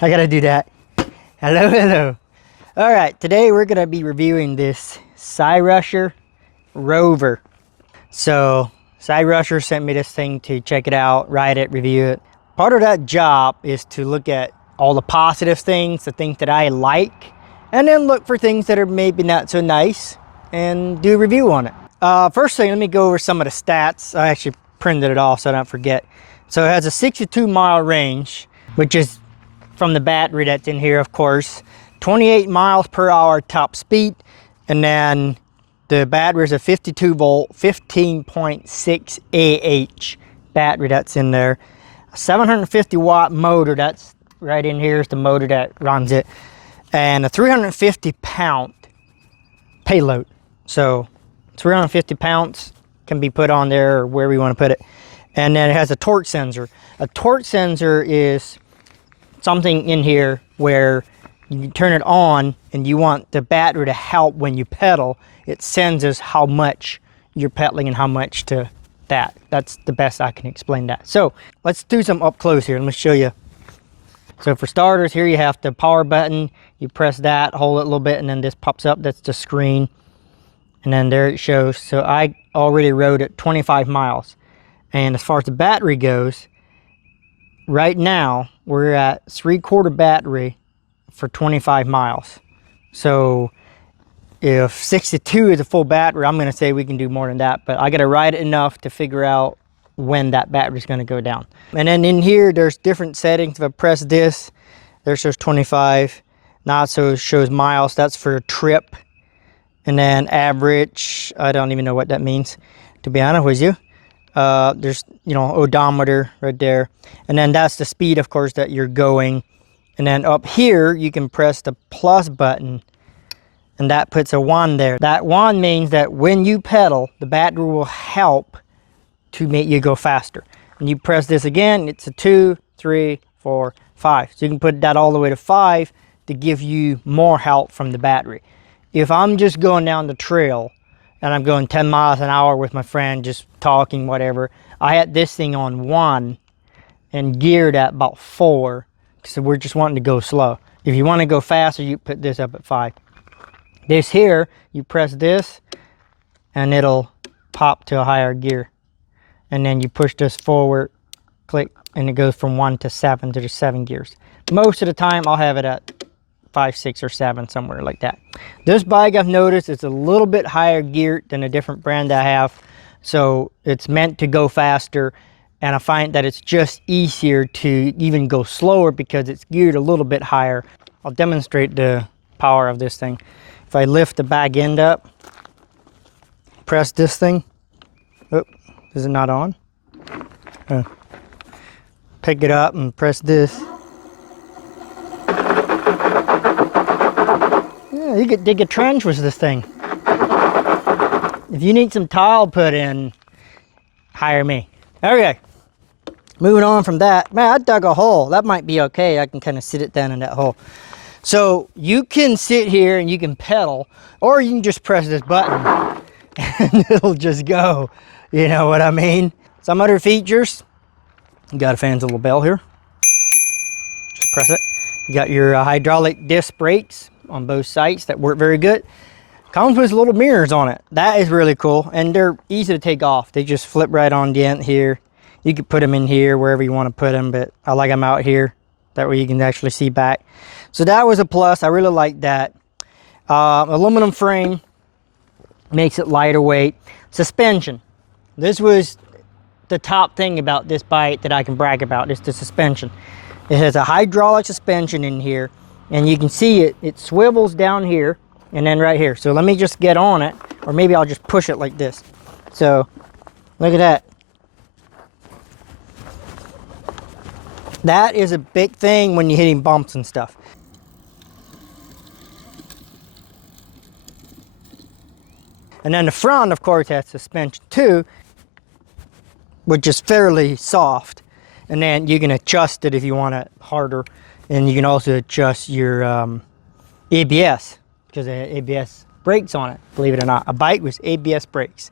I gotta do that. Hello, hello. All right, today we're gonna be reviewing this Cyrusher Rover. So Cyrusher sent me this thing to check it out, ride it, review it. Part of that job is to look at all the positive things, the things that I like, and then look for things that are maybe not so nice and do a review on it. First thing, let me go over some of the stats. I actually printed it off so I don't forget. So it has a 62-mile range, which is from the battery that's in here, of course. 28 miles per hour top speed, and then the battery is a 52 volt 15.6 AH battery that's in there. A 750 watt motor, that's right in here is the motor that runs it, and a 350 pound payload. So 350 pounds can be put on there or wherever you want to put it. And then it has a torque sensor. A torque sensor is something in here where you turn it on and you want the battery to help when you pedal. It sends us how much you're pedaling and how much to that. That's the best I can explain that. So let's do some up close here. Let me show you. So for starters, here you have the power button. You press that, hold it a little bit, and then this pops up. That's the screen. And then there it shows. So I already rode it 25 miles. And as far as the battery goes, right now we're at 3/4 battery for 25 miles. So if 62 is a full battery, I'm going to say we can do more than that, but I got to ride it enough to figure out when that battery is going to go down. And then in here there's different settings. If I press this, there shows 25. Now it shows miles. That's for a trip. And then average, I don't even know what that means, to be honest with you. There's, odometer right there. And then that's the speed, of course, that you're going. And then up here, you can press the plus button, and that puts a 1 there. That 1 means that when you pedal, the battery will help to make you go faster. And you press this again, it's a 2, 3, 4, 5. So you can put that all the way to 5 to give you more help from the battery. If I'm just going down the trail, and I'm going 10 miles an hour with my friend, just talking, whatever, I had this thing on 1 and geared at about 4, so we're just wanting to go slow. If you want to go faster, you put this up at 5. This here, you press this, and it'll pop to a higher gear. And then you push this forward, click, and it goes from 1 to 7 to the 7 gears. Most of the time, I'll have it at 5, 6, or 7, somewhere like that. This bike, I've noticed, it's a little bit higher geared than a different brand I have, so it's meant to go faster, and I find that it's just easier to even go slower because it's geared a little bit higher. I'll demonstrate the power of this thing. If I lift the back end up, press this thing. Oh, is it not on? Pick it up and press this. You could dig a trench with this thing. If you need some tile put in, hire me. Okay, moving on from that. Man, I dug a hole. That might be okay. I can kind of sit it down in that hole. So you can sit here and you can pedal, or you can just press this button and it'll just go. You know what I mean? Some other features. You got a fancy little bell here. Just press it. You got your hydraulic disc brakes on both sides that work very good. Comes with little mirrors on it. That is really cool, and they're easy to take off. They just flip right on the end here. You could put them in here wherever you want to put them, but I like them out here. That way you can actually see back. So that was a plus. I really like that. Aluminum frame makes it lighter weight. Suspension. This was the top thing about this bike that I can brag about, is the suspension. It has a hydraulic suspension in here, and you can see it swivels down here and then right here. So let me just get on it, or maybe I'll just push it like this. So look at that. That is a big thing when you're hitting bumps and stuff. And then the front, of course, has suspension too, which is fairly soft. And then you can adjust it if you want it harder. And you can also adjust your ABS, because it has ABS brakes on it, believe it or not. A bike with ABS brakes.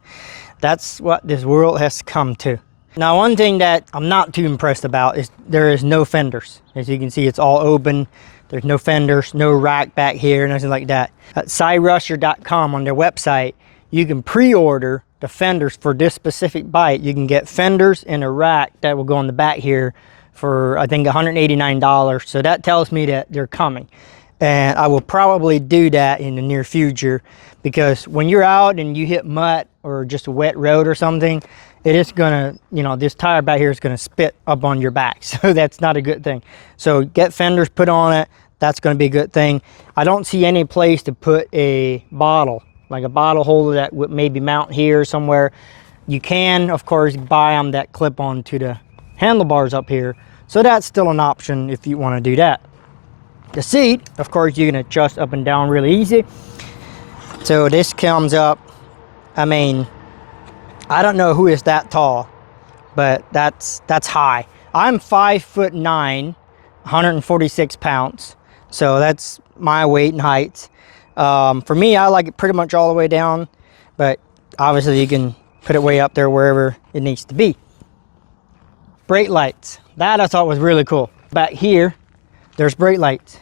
That's what this world has come to. Now, one thing that I'm not too impressed about is there is no fenders. As you can see, it's all open. There's no fenders, no rack back here, nothing like that. At Cyrusher.com on their website, you can pre-order the fenders for this specific bike. You can get fenders and a rack that will go on the back here for, I think, $189. So that tells me that they're coming. And I will probably do that in the near future, because when you're out and you hit mud or just a wet road or something, it is gonna, you know, this tire back here is gonna spit up on your back. So that's not a good thing. So get fenders put on it. That's gonna be a good thing. I don't see any place to put a bottle, like a bottle holder that would maybe mount here somewhere. You can, of course, buy them that clip onto the handlebars up here. So that's still an option if you wanna do that. The seat, of course, you can adjust up and down really easy. So this comes up, I mean, I don't know who is that tall, but that's high. I'm 5'9", 146 pounds. So that's my weight and height. For me, I like it pretty much all the way down, but obviously you can put it way up there wherever it needs to be. Brake lights, that I thought was really cool. Back here, there's brake lights.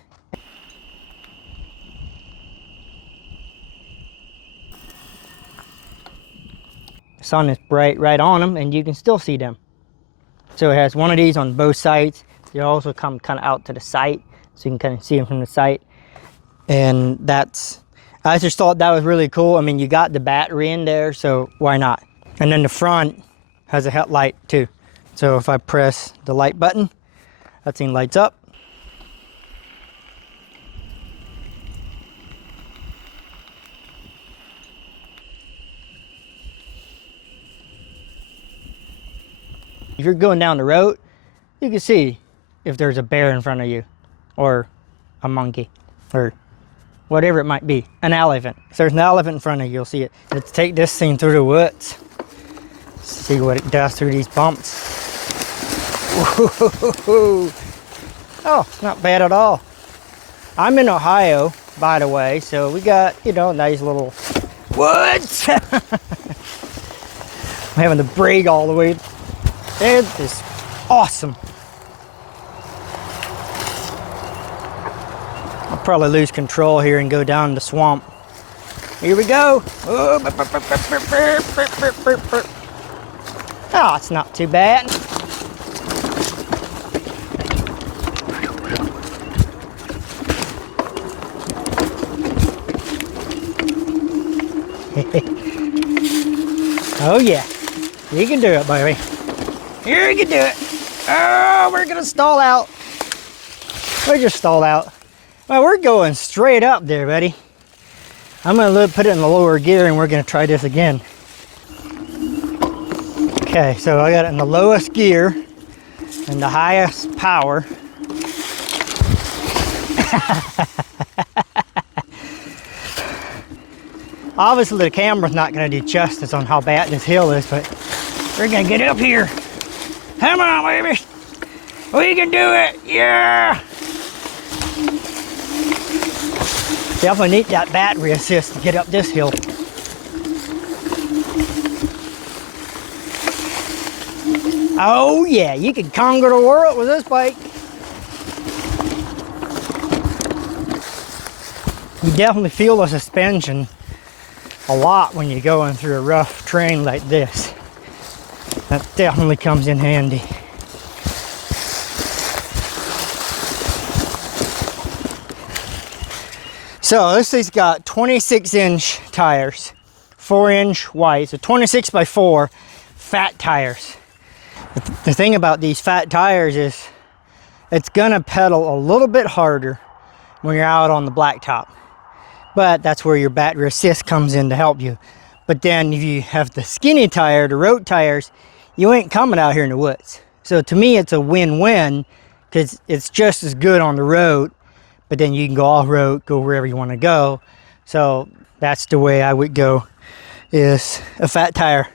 The sun is bright right on them and you can still see them. So it has one of these on both sides. They also come kind of out to the side, so you can kind of see them from the side. And that's, I just thought that was really cool. I mean, you got the battery in there, so why not? And then the front has a headlight too. So if I press the light button, that thing lights up. If you're going down the road, you can see if there's a bear in front of you, or a monkey, or whatever it might be, an elephant. If there's an elephant in front of you, you'll see it. Let's take this thing through the woods. See what it does through these bumps. Woo-hoo-hoo-hoo. Oh, not bad at all. I'm in Ohio, by the way, so we got, you know, nice little woods. I'm having to brake all the way. It is awesome. I'll probably lose control here and go down the swamp. Here we go. Oh, it's not too bad. Oh yeah, you can do it, baby. Here you can do it. Oh, we're gonna stall out. We're just stalled out. Well, we're going straight up there, buddy. I'm gonna put it in the lower gear and we're gonna try this again. Okay, so I got it in the lowest gear and the highest power. Obviously the camera's not gonna do justice on how bad this hill is, but we're gonna get up here. Come on, baby. We can do it. Yeah. Definitely need that battery assist to get up this hill. Oh yeah, you can conquer the world with this bike. You definitely feel the suspension a lot when you're going through a rough terrain like this. That definitely comes in handy. So this thing's got 26-inch tires, 4-inch wide, so 26 by 4 fat tires. The thing about these fat tires is it's gonna pedal a little bit harder when you're out on the blacktop. But that's where your battery assist comes in to help you. But then if you have the skinny tire, the road tires, you ain't coming out here in the woods. So to me, it's a win-win, because it's just as good on the road, but then you can go off-road, go wherever you want to go. So that's the way I would go, is a fat tire.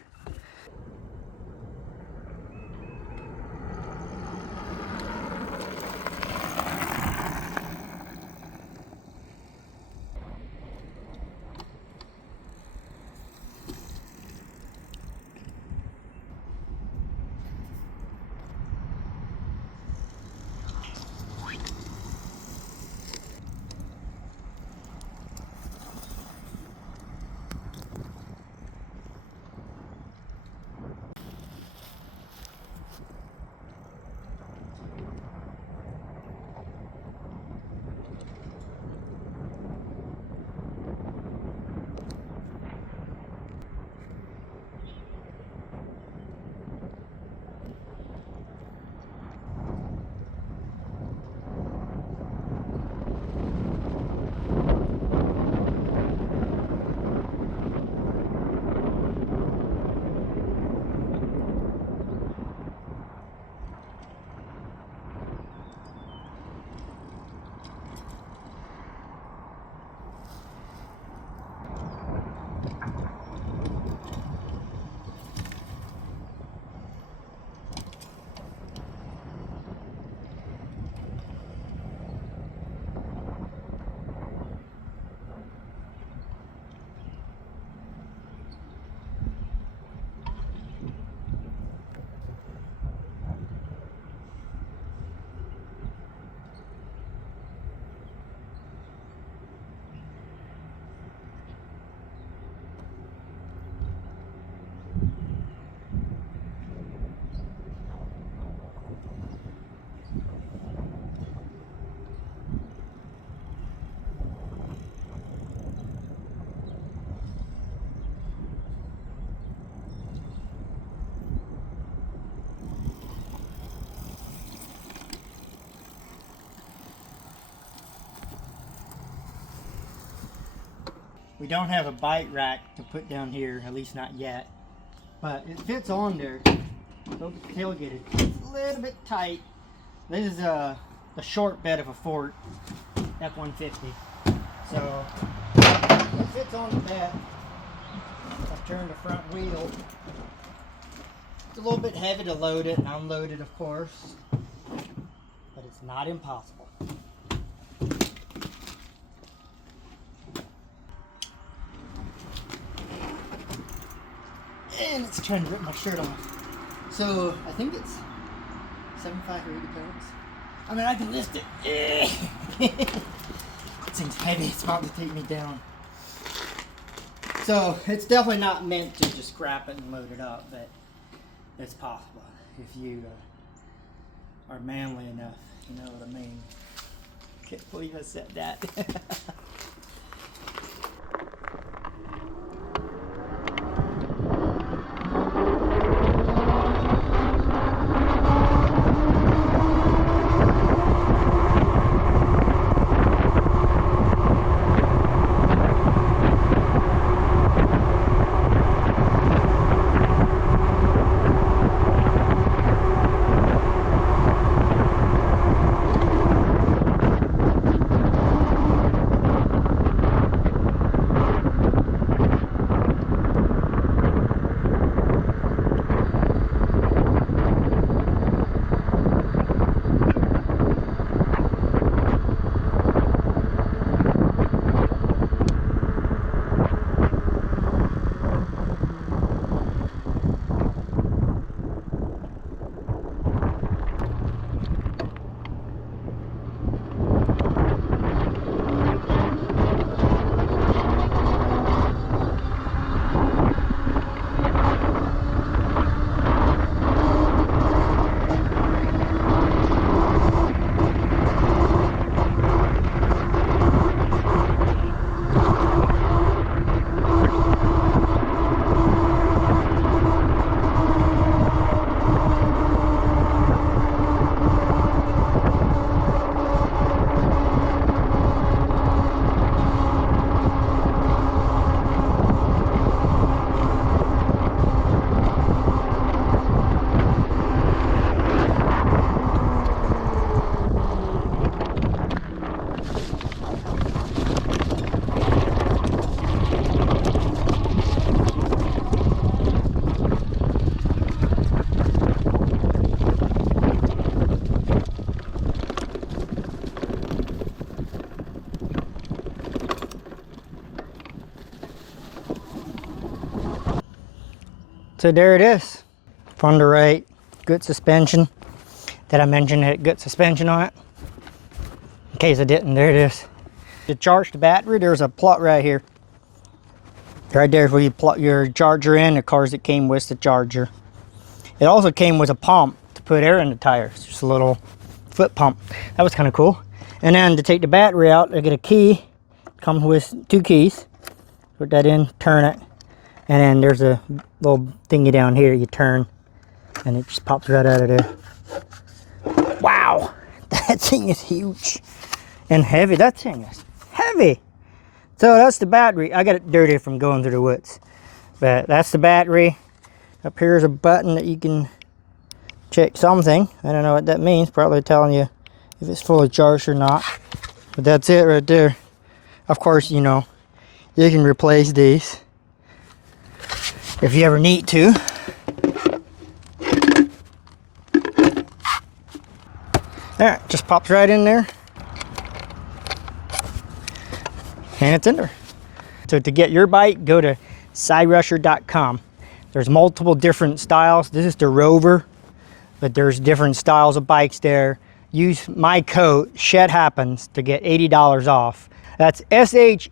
We don't have a bike rack to put down here, at least not yet. But it fits on there. So the tailgate is a little bit tight. This is the short bed of a Ford F-150. So it fits on the bed. I turn the front wheel. It's a little bit heavy to load it and unload it, of course. But it's not impossible. And it's trying to rip my shirt off. So I think it's 75 or 80 pounds. I mean, I can lift it. It seems heavy. It's about to take me down. So it's definitely not meant to just scrap it and load it up, but it's possible if you are manly enough. You know what I mean? Can't believe I said that. So there it is. From the right, good suspension. Did I mention it had good suspension on it? In case I didn't, there it is. To charge the battery, there's a plug right here. Right there where you plug your charger in, the cars that came with the charger. It also came with a pump to put air in the tires, just a little foot pump. That was kind of cool. And then to take the battery out, I get a key. Comes with 2 keys. Put that in, turn it. And then there's a little thingy down here you turn, and it just pops right out of there. Wow, that thing is huge and heavy. That thing is heavy. So that's the battery. I got it dirty from going through the woods. But that's the battery. Up here is a button that you can check something. I don't know what that means. Probably telling you if it's fully charged or not. But that's it right there. Of course, you know, you can replace these if you ever need to. There, just pops right in there. And it's in there. So to get your bike, go to Cyrusher.com. There's multiple different styles. This is the Rover, but there's different styles of bikes there. Use my code, SHEDHAPPENS, to get $80 off. That's SHEDHAPPENS.